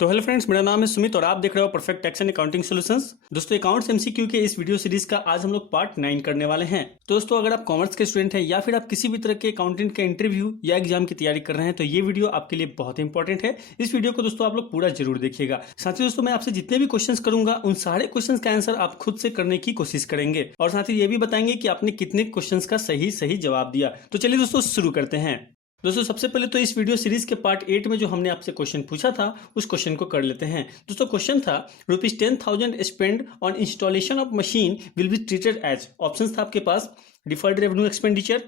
तो hello friends, मेरा नाम है सुमित और आप देख रहे हो perfect tax and accounting solutions. दोस्तों, अकाउंट्स एमसीक्यू के इस वीडियो सीरीज का आज हम लोग पार्ट 9 करने वाले हैं। तो दोस्तों, अगर आप कॉमर्स के स्टूडेंट हैं या फिर आप किसी भी तरह के अकाउंटेंट का इंटरव्यू या एग्जाम की तैयारी कर रहे हैं तो ये वीडियो आपके लिए बहुत इंपॉर्टेंट है। इस वीडियो को दोस्तों आप लोग पूरा जरूर देखिएगा। साथ ही दोस्तों, मैं आपसे जितने भी क्वेश्चन करूंगा उन सारे क्वेश्चन का आंसर आप खुद से करने की कोशिश करेंगे और साथ ही ये भी बताएंगे कि आपने कितने क्वेश्चन का सही जवाब दिया। तो चलिए दोस्तों शुरू करते हैं। दोस्तों, सबसे पहले तो इस वीडियो सीरीज के पार्ट 8 में जो हमने आपसे क्वेश्चन पूछा था उस क्वेश्चन को कर लेते हैं। दोस्तों, क्वेश्चन था ₹10,000 spend on installation of machine will be treated as. Options था आपके पास deferred revenue expenditure,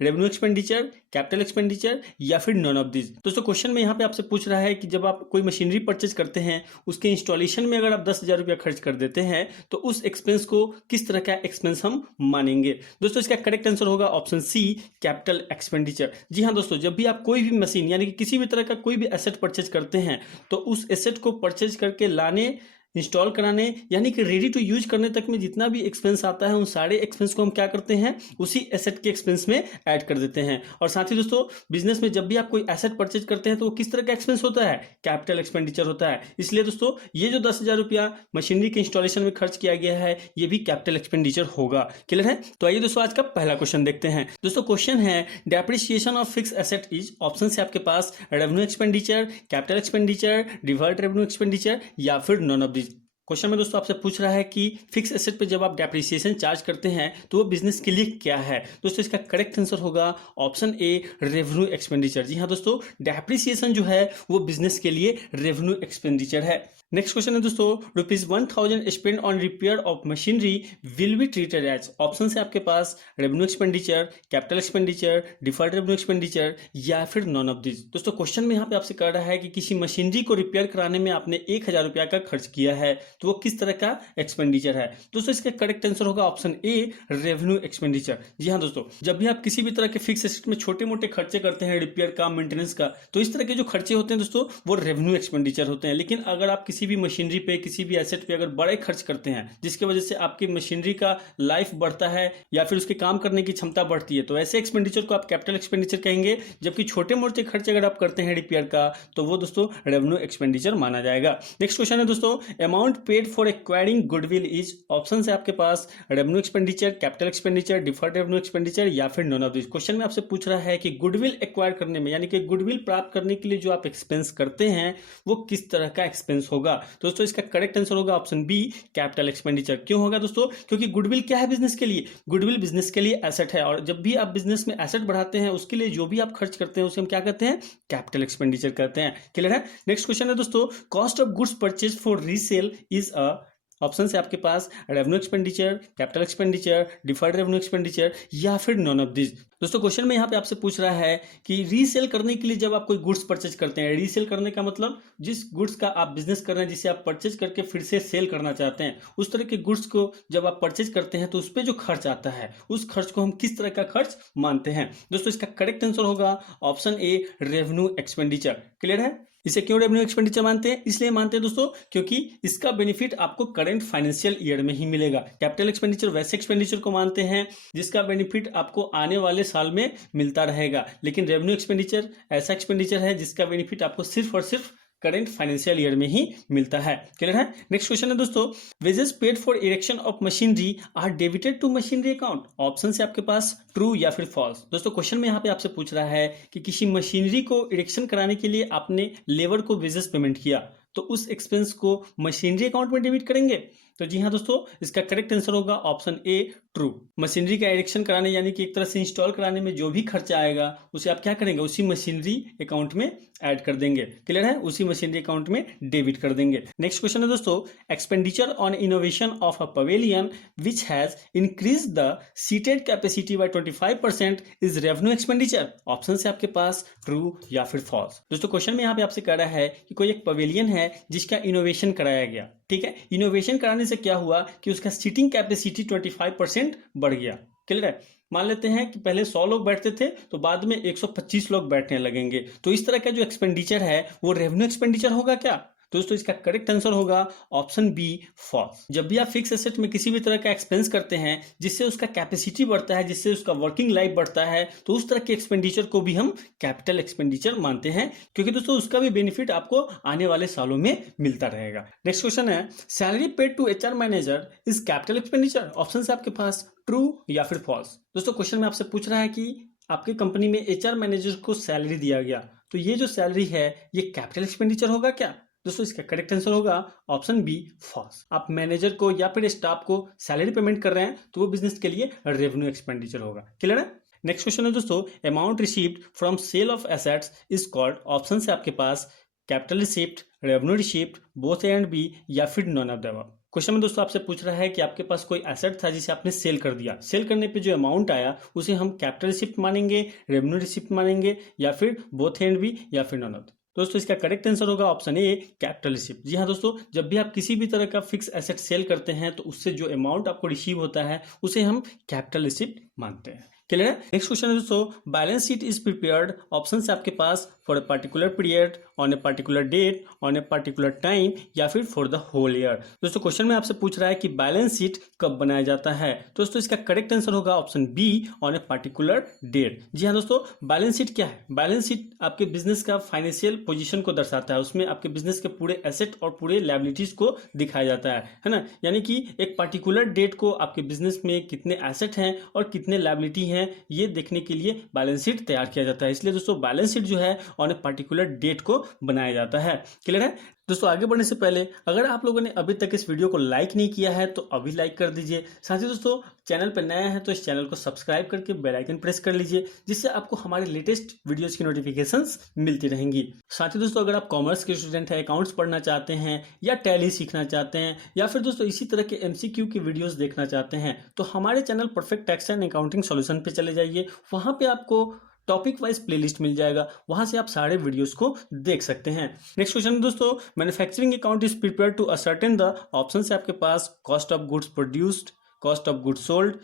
revenue expenditure, capital expenditure या फिर नॉन ऑफ दिस। दोस्तों, क्वेश्चन में यहाँ पे आपसे पूछ रहा है कि जब आप कोई मशीनरी परचेज करते हैं उसके इंस्टॉलेशन में अगर आप 10,000 रुपया खर्च कर देते हैं तो उस एक्सपेंस को किस तरह का एक्सपेंस हम मानेंगे। दोस्तों, इसका करेक्ट आंसर होगा ऑप्शन सी, कैपिटल एक्सपेंडिचर। जी हाँ दोस्तों, जब भी आप कोई भी मशीन यानी कि किसी भी तरह का कोई भी एसेट परचेज करते हैं तो उस एसेट को परचेज करके लाने, इंस्टॉल कराने यानी कि रेडी टू यूज करने तक में जितना भी एक्सपेंस आता है उन सारे एक्सपेंस को हम क्या करते हैं, उसी एसेट के एक्सपेंस में ऐड कर देते हैं। और साथ ही दोस्तों, बिजनेस में जब भी आप कोई एसेट परचेज करते हैं तो वो किस तरह का एक्सपेंस होता है, कैपिटल एक्सपेंडिचर होता है। इसलिए दोस्तों, ये जो 10,000 रुपया मशीनरी के इंस्टॉलेशन में खर्च किया गया है ये भी कैपिटल एक्सपेंडिचर होगा। क्लियर है? तो आइए दोस्तों, आज का पहला क्वेश्चन देखते हैं। दोस्तों, क्वेश्चन है depreciation of fix asset is. Option है आपके पास revenue expenditure, capital expenditure, deferred revenue expenditure या फिर नॉन ऑफ दिस। क्वेश्चन में दोस्तों आपसे पूछ रहा है कि फिक्स एसेट पे जब आप डेप्रिसिएशन चार्ज करते हैं तो वो बिजनेस के लिए क्या है। दोस्तों, इसका करेक्ट आंसर होगा ऑप्शन ए, रेवेन्यू एक्सपेंडिचर। जी हाँ दोस्तों, डेप्रिसिएशन जो है वो बिजनेस के लिए रेवेन्यू एक्सपेंडिचर है। नेक्स्ट क्वेश्चन है दोस्तों, ₹1,000 spend on repair of machinery will be treated as. Option है आपके पास revenue expenditure, capital expenditure, deferred revenue expenditure या फिर नॉन ऑफ दिस। दोस्तों, क्वेश्चन में यहाँ पे आपसे कह रहा है कि किसी मशीनरी को रिपेयर कराने में आपने 1,000 रुपया का खर्च किया है तो वो किस तरह का एक्सपेंडिचर है। दोस्तों, इसका करेक्ट आंसर होगा ऑप्शन ए, रेवेन्यू एक्सपेंडिचर। जी हाँ दोस्तों, जब भी आप किसी भी तरह के फिक्स एसेट में छोटे मोटे खर्चे करते हैं, रिपेयर का, मेंटेनेंस का, तो इस तरह के जो खर्चे होते हैं दोस्तों वो रेवेन्यू एक्सपेंडिचर होते हैं। लेकिन अगर आप किसी भी मशीनरी पे, किसी भी एसेट पे अगर बड़े खर्च करते हैं जिसकी वजह से आपकी मशीनरी का लाइफ बढ़ता है या फिर उसके काम करने की क्षमता बढ़ती है तो ऐसे एक्सपेंडिचर को आप कैपिटल एक्सपेंडिचर कहेंगे। जबकि छोटे मोटे खर्चे अगर आप करते हैं रिपेयर का तो वो दोस्तों रेवेन्यू एक्सपेंडिचर माना जाएगा। नेक्स्ट क्वेश्चन है दोस्तों, amount paid for acquiring goodwill is. Option है आपके पास revenue expenditure, capital expenditure, deferred revenue expenditure या फिर नॉन ऑफ दिस। क्वेश्चन में आपसे पूछ रहा है कि गुडविल एक्वायर करने में यानी कि गुडविल प्राप्त करने के लिए जो आप एक्सपेंस करते हैं वो किस तरह का एक्सपेंस होगा। दोस्तों, इसका करेक्ट आंसर होगा ऑप्शन बी, कैपिटल एक्सपेंडिचर। क्यों होगा दोस्तों? क्योंकि गुडविल क्या है बिजनेस के लिए? गुडविल बिजनेस के लिए एसेट है और जब भी आप बिजनेस में एसेट बढ़ाते हैं उसके लिए जो भी आप खर्च करते हैं उसे हम क्या कहते हैं, कैपिटल एक्सपेंडिचर कहते हैं। क्लियर है? नेक्स्ट क्वेश्चन है दोस्तों, cost of goods purchase for resale is a. Option है आपके पास revenue expenditure, capital expenditure, deferred revenue expenditure या फिर नॉन ऑफ दिस। दोस्तों, क्वेश्चन में यहाँ पे आपसे पूछ रहा है कि रीसेल करने के लिए जब आप कोई गुड्स परचेज करते हैं, रीसेल करने का मतलब जिस गुड्स का आप बिजनेस कर रहे हैं, जिसे आप परचेज करके फिर से सेल करना चाहते हैं, उस तरह के गुड्स को जब आप परचेज करते हैं तो उस पर जो खर्च आता है उस खर्च को हम किस तरह का खर्च मानते हैं। दोस्तों, इसका करेक्ट आंसर होगा option A, revenue expenditure. Clear है? इसे क्यों रेवेन्यू एक्सपेंडिचर मानते हैं? इसलिए मानते हैं दोस्तों क्योंकि इसका बेनिफिट आपको करंट फाइनेंशियल ईयर में ही मिलेगा। कैपिटल एक्सपेंडिचर वैसे एक्सपेंडिचर को मानते हैं जिसका बेनिफिट आपको आने वाले साल में मिलता रहेगा, लेकिन रेवेन्यू एक्सपेंडिचर ऐसा एक्सपेंडिचर है जिसका बेनिफिट आपको सिर्फ और सिर्फ करंट फाइनेंशियल ईयर में ही मिलता है। क्लियर है? नेक्स्ट क्वेश्चन है दोस्तों, wages paid for erection of machinery are debited to machinery account. Option है आपके पास ट्रू या फिर फॉल्स। दोस्तों, क्वेश्चन में यहाँ पे आपसे पूछ रहा है कि किसी मशीनरी को इरेक्शन कराने के लिए आपने लेबर को वेजेस पेमेंट किया तो उस एक्सपेंस को मशीनरी अकाउंट में डेबिट करेंगे। तो जी हाँ दोस्तों, इसका करेक्ट आंसर होगा ऑप्शन ए, ट्रू। मशीनरी का इरेक्शन कराने यानी कि एक तरह से इंस्टॉल कराने में जो भी खर्चा आएगा उसे आप क्या करेंगे, उसी मशीनरी अकाउंट में ऐड कर देंगे। क्लियर है? उसी मशीनरी अकाउंट में डेबिट कर देंगे। नेक्स्ट क्वेश्चन है दोस्तों, expenditure on innovation of a pavilion which has increase the seated capacity by 25% is revenue expenditure. Option है आपके पास ट्रू या फिर फॉल्स। दोस्तों, क्वेश्चन में यहाँ पे आपसे कह रहा है कि कोई एक पवेलियन है जिसका इनोवेशन कराया गया। ठीक है, इनोवेशन कराने से क्या हुआ कि उसका सीटिंग कैपेसिटी 25% बढ़ गया। क्लियर है? मान लेते हैं कि पहले 100 लोग बैठते थे तो बाद में 125 लोग बैठने लगेंगे, तो इस तरह का जो एक्सपेंडिचर है वो रेवेन्यू एक्सपेंडिचर होगा क्या? दोस्तों इसका करेक्ट आंसर होगा ऑप्शन बी फॉल्स। जब भी आप फिक्स एसेट में किसी भी तरह का एक्सपेंस करते हैं जिससे उसका कैपेसिटी बढ़ता है, जिससे उसका वर्किंग लाइफ बढ़ता है, तो उस तरह के एक्सपेंडिचर को भी हम कैपिटल एक्सपेंडिचर मानते हैं, क्योंकि दोस्तों उसका भी बेनिफिट आपको आने वाले सालों में मिलता रहेगा। नेक्स्ट क्वेश्चन है, salary paid to HR manager is capital expenditure. Option है आपके पास ट्रू या फिर फॉल्स। दोस्तों क्वेश्चन में आपसे पूछ रहा है कि आपकी कंपनी में एचआर मैनेजर को सैलरी दिया गया, तो ये जो सैलरी है ये कैपिटल एक्सपेंडिचर होगा क्या? दोस्तों इसका करेक्ट आंसर होगा ऑप्शन बी फॉल्स। आप मैनेजर को या फिर स्टाफ को सैलरी पेमेंट कर रहे हैं तो वो बिजनेस के लिए रेवेन्यू एक्सपेंडिचर होगा। क्लियर है? नेक्स्ट क्वेश्चन है दोस्तों, amount received from sale of assets is called. Option है आपके पास capital receipt, revenue receipt, both A and B, या फिर none of the above. Question में दोस्तों आपसे पूछ रहा है कि आपके पास कोई एसेट था जिसे आपने सेल कर दिया, सेल करने पे जो अमाउंट आया उसे हम कैपिटल रिसिप्ट मानेंगे, रेवेन्यू रिसिप्ट मानेंगे, या फिर बोथ एंड बी, या फिर नॉन ऑफ। दोस्तों इसका करेक्ट आंसर होगा ऑप्शन ए कैपिटल रिसिप्ट। जी हाँ दोस्तों, जब भी आप किसी भी तरह का फिक्स एसेट सेल करते हैं तो उससे जो अमाउंट आपको रिसीव होता है उसे हम कैपिटल रिसिप्ट मानते हैं। क्लियर है? नेक्स्ट क्वेश्चन है दोस्तों, balance sheet is prepared. Option है आपके पास for a particular period, on a particular date, on a particular time, या फिर फॉर द होल ईयर। दोस्तों क्वेश्चन में आपसे पूछ रहा है कि बैलेंस शीट कब बनाया जाता है। दोस्तों इसका करेक्ट आंसर होगा option B on a particular date. जी हाँ दोस्तों, बैलेंस शीट क्या है? बैलेंस शीट आपके बिजनेस का फाइनेंशियल पोजीशन को दर्शाता है। उसमें आपके बिजनेस के पूरे एसेट और पूरे लायबिलिटीज को दिखाया जाता है ना। यानी कि एक पर्टिकुलर डेट को आपके बिजनेस में कितने एसेट हैं और कितने लायबिलिटी हैं ये देखने के लिए बैलेंस शीट तैयार किया जाता है। इसलिए दोस्तों बैलेंस शीट जो है ऑन ए पर्टिकुलर डेट को बनाया जाता है। क्लियर है? दोस्तों आगे बढ़ने से पहले अगर आप लोगों ने अभी तक इस वीडियो को लाइक नहीं किया है तो अभी लाइक कर दीजिए। साथ ही दोस्तों चैनल पर नया है तो इस चैनल को सब्सक्राइब करके बेल आइकन प्रेस कर लीजिए, जिससे आपको हमारे लेटेस्ट वीडियोस की नोटिफिकेशंस मिलती रहेंगी। साथ ही दोस्तों अगर आप कॉमर्स के स्टूडेंट हैं, अकाउंट्स पढ़ना चाहते हैं या टैली सीखना चाहते हैं, या फिर दोस्तों इसी तरह के MCQ की वीडियोस देखना चाहते हैं, तो हमारे channel perfect tax and accounting solution पे चले जाइए। वहां पे आपको टॉपिक वाइज प्लेलिस्ट मिल जाएगा, वहां से आप सारे वीडियोस को देख सकते हैं। नेक्स्ट क्वेश्चन दोस्तों, manufacturing account is prepare to ascertain the. Option है आपके पास cost of goods produced, cost of goods sold,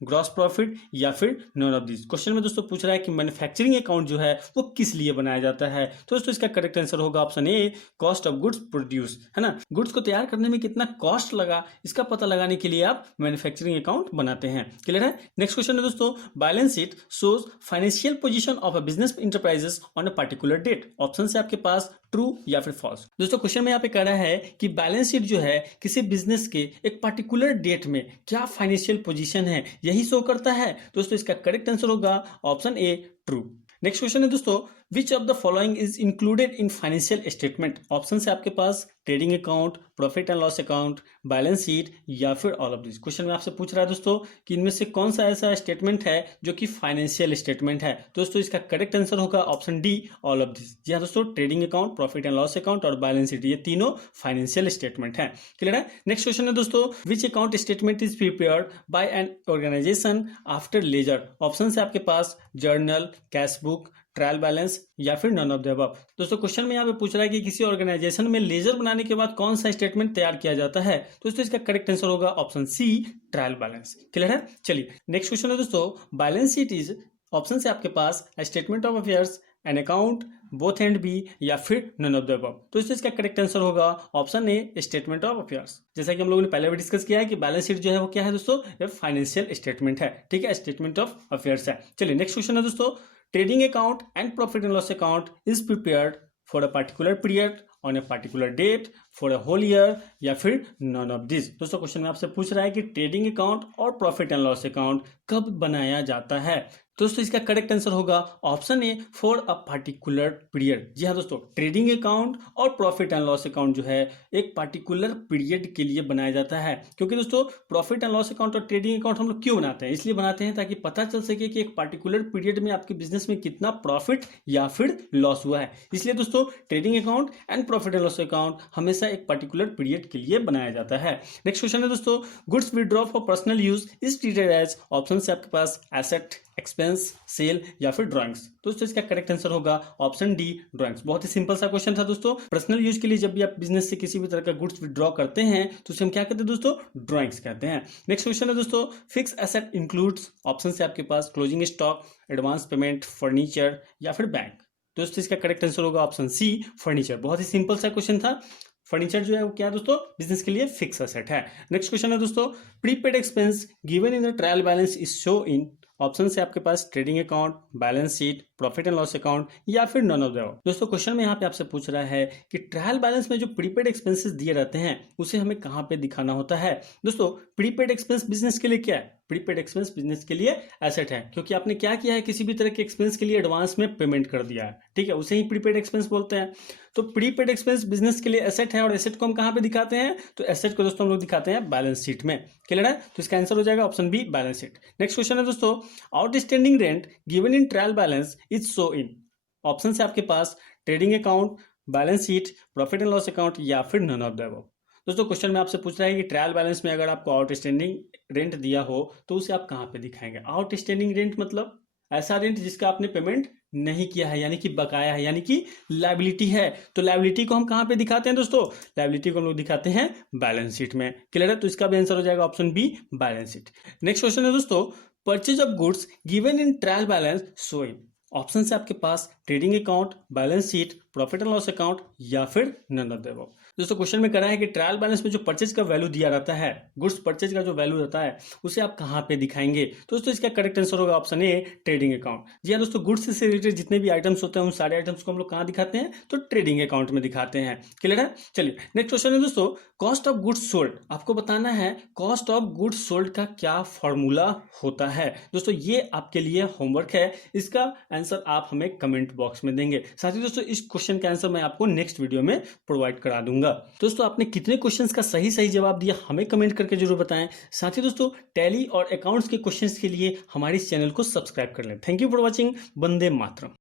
gross profit, या फिर नॉन ऑफ दिस। क्वेश्चन में दोस्तों पूछ रहा है कि मैन्युफैक्चरिंग अकाउंट जो है वो किस लिए बनाया जाता है। तो दोस्तों इसका करेक्ट आंसर होगा option A cost of goods produce, है ना। गुड्स को तैयार करने में कितना कॉस्ट लगा इसका पता लगाने के लिए आप मैन्युफैक्चरिंग अकाउंट बनाते हैं। क्लियर है? नेक्स्ट क्वेश्चन है दोस्तों, balance sheet shows financial position of a business enterprises on a particular date. Option है आपके पास ट्रू या फिर फॉल्स। दोस्तों क्वेश्चन में यहाँ पे कह रहा है कि बैलेंस शीट जो है किसी बिजनेस के एक पर्टिकुलर डेट में क्या फाइनेंशियल पोजीशन है यही शो करता है। दोस्तों इसका करेक्ट आंसर होगा option A true. Next question है दोस्तों, which of the following is included in financial statement. Option है आपके पास trading account, profit and loss account, balance sheet, या फिर ऑल ऑफ दिस। क्वेश्चन में आपसे पूछ रहा है दोस्तों कि इनमें से कौन सा ऐसा स्टेटमेंट है जो कि फाइनेंशियल स्टेटमेंट है। दोस्तों इसका करेक्ट आंसर होगा option D all of this. जी हाँ दोस्तों, trading account, profit and loss account और बैलेंस शीट ये तीनों फाइनेंशियल स्टेटमेंट है। क्लियर है? नेक्स्ट क्वेश्चन है दोस्तों, which account statement is prepared by an organisation after ledger. Option है आपके पास journal, cash book, trial balance, या फिर नॉन ऑफ द अबव। दोस्तों क्वेश्चन में यहाँ पे पूछ रहा है कि किसी ऑर्गेनाइजेशन में लेजर बनाने के बाद कौन सा स्टेटमेंट तैयार किया जाता है। दोस्तों इसका करेक्ट आंसर होगा option C trial balance. Clear है? चलिए नेक्स्ट क्वेश्चन है दोस्तों, बैलेंस शीट इज। ऑप्शन से आपके पास statement of affairs, an account, both and B, या फिर नन ऑफ द अबव। तो इसका करेक्ट आंसर होगा option A statement of affairs. जैसा कि हम लोगों ने पहले भी डिस्कस किया है कि बैलेंस शीट जो है वो क्या है दोस्तों, ये फाइनेंशियल स्टेटमेंट है। ठीक है, स्टेटमेंट ऑफ अफेयर्स है। चलिए नेक्स्ट क्वेश्चन है दोस्तों, trading account and profit and loss account is prepared for a particular period on a particular date for a whole year, या फिर नॉन ऑफ दिस। दोस्तों क्वेश्चन में आपसे पूछ रहा है कि ट्रेडिंग अकाउंट और प्रॉफिट एंड लॉस अकाउंट कब बनाया जाता है। दोस्तों इसका करेक्ट आंसर होगा option A for a particular period. जी हाँ दोस्तों, ट्रेडिंग अकाउंट और प्रॉफिट एंड लॉस अकाउंट जो है एक पर्टिकुलर पीरियड के लिए बनाया जाता है। क्योंकि दोस्तों प्रॉफिट एंड लॉस अकाउंट और ट्रेडिंग अकाउंट हम लोग क्यों बनाते हैं? इसलिए बनाते हैं ताकि पता चल सके कि एक पर्टिकुलर पीरियड में आपके बिजनेस में कितना प्रॉफिट या फिर लॉस हुआ है। इसलिए दोस्तों trading account and profit and loss account हमेशा एक पर्टिकुलर पीरियड के लिए बनाया जाता है। नेक्स्ट क्वेश्चन है दोस्तों, goods withdraw for personal use is treated as. Option से आपके पास एसेट, एक्सपेंस, सेल, या फिर ड्राइंग्स। दोस्तों इसका करेक्ट आंसर होगा ऑप्शन डी ड्राइंग्स। बहुत ही सिंपल सा क्वेश्चन था दोस्तों। पर्सनल यूज के लिए जब भी आप बिजनेस से किसी भी तरह का गुड्स विड्रॉ करते हैं तो उसे हम क्या कहते हैं दोस्तों, ड्राइंग्स कहते हैं। नेक्स्ट क्वेश्चन है दोस्तों, फिक्स एसेट इंक्लूड्स। ऑप्शन से आपके पास closing stock, advance payment, furniture, या फिर बैंक। दोस्तों इसका करेक्ट आंसर होगा ऑप्शन सी, फर्नीचर। बहुत ही सिंपल सा क्वेश्चन था। फर्नीचर जो है वो क्या दोस्तों, बिजनेस के लिए फिक्स असेट है। नेक्स्ट क्वेश्चन है दोस्तों, prepaid expense given in the trial balance is show in, option है आपके पास trading account, balance sheet, profit and loss account या फिर नन ऑफ द अबव। दोस्तों क्वेश्चन में यहाँ पे आपसे पूछ रहा है कि ट्रायल बैलेंस में जो प्रीपेड एक्सपेंसेस दिए रहते हैं उसे हमें कहाँ पे दिखाना होता है। दोस्तों प्रीपेड एक्सपेंस बिजनेस के लिए क्या है, प्रीपेड एक्सपेंस बिजनेस के लिए एसेट है, क्योंकि आपने क्या किया है, किसी भी तरह के एक्सपेंस के लिए एडवांस में पेमेंट कर दिया है, ठीक है, उसे ही प्रीपेड एक्सपेंस बोलते हैं। तो प्रीपेड एक्सपेंस बिजनेस के लिए एसेट है, और एसेट को हम कहाँ पे दिखाते हैं, तो एसेट को दोस्तों हम लोग दिखाते हैं बैलेंस शीट में। क्लियर है, तो इसका आंसर हो जाएगा option B, balance sheet. Next question है दोस्तों, outstanding rent given in trial balance is show in, option है आपके पास trading account, balance sheet, profit and loss account या फिर नन ऑफ द अबव। दोस्तों क्वेश्चन में आपसे पूछ रहा है कि ट्रायल बैलेंस में अगर आपको आउटस्टैंडिंग रेंट दिया हो तो उसे आप कहाँ पे दिखाएंगे। आउटस्टैंडिंग रेंट मतलब ऐसा रेंट जिसका आपने पेमेंट नहीं किया है, यानी कि बकाया है, यानी कि लायबिलिटी है। तो लायबिलिटी को हम कहाँ पे दिखाते हैं दोस्तों, लायबिलिटी को हम लोग दिखाते हैं बैलेंस शीट में। क्लियर है, तो इसका भी आंसर हो जाएगा option B, balance sheet. Next question है दोस्तों, purchase of goods given in trial balance show in, option है आपके पास trading account, balance sheet, profit and loss account या फिर नन ऑफ द अबव। दोस्तों क्वेश्चन में करा है कि ट्रायल बैलेंस में जो परचेज का वैल्यू दिया रहता है, गुड्स परचेज का जो वैल्यू रहता है उसे आप कहाँ पे दिखाएंगे। तो दोस्तों इसका करेक्ट आंसर होगा ऑप्शन ए, ट्रेडिंग अकाउंट। जी हाँ दोस्तों, गुड्स से रिलेटेड जितने भी आइटम्स होते हैं उन सारे आइटम्स को हम लोग कहाँ दिखाते हैं, तो ट्रेडिंग अकाउंट में दिखाते हैं। क्लियर है, चलिए नेक्स्ट क्वेश्चन है दोस्तों, कॉस्ट ऑफ गुड्स सोल्ड। आपको बताना है कॉस्ट ऑफ गुड्स सोल्ड का क्या फॉर्मूला होता है। दोस्तों ये आपके लिए होमवर्क है, इसका आंसर आप हमें कमेंट बॉक्स में देंगे। साथ ही दोस्तों इस क्वेश्चन का आंसर मैं आपको नेक्स्ट वीडियो में प्रोवाइड करा दूंगा। दोस्तों आपने कितने क्वेश्चंस का सही जवाब दिया हमें कमेंट करके जरूर बताएं। साथ ही दोस्तों टैली और अकाउंट्स के क्वेश्चंस के लिए हमारे इस चैनल को सब्सक्राइब कर लें। Thank you for watching. Vande Mataram.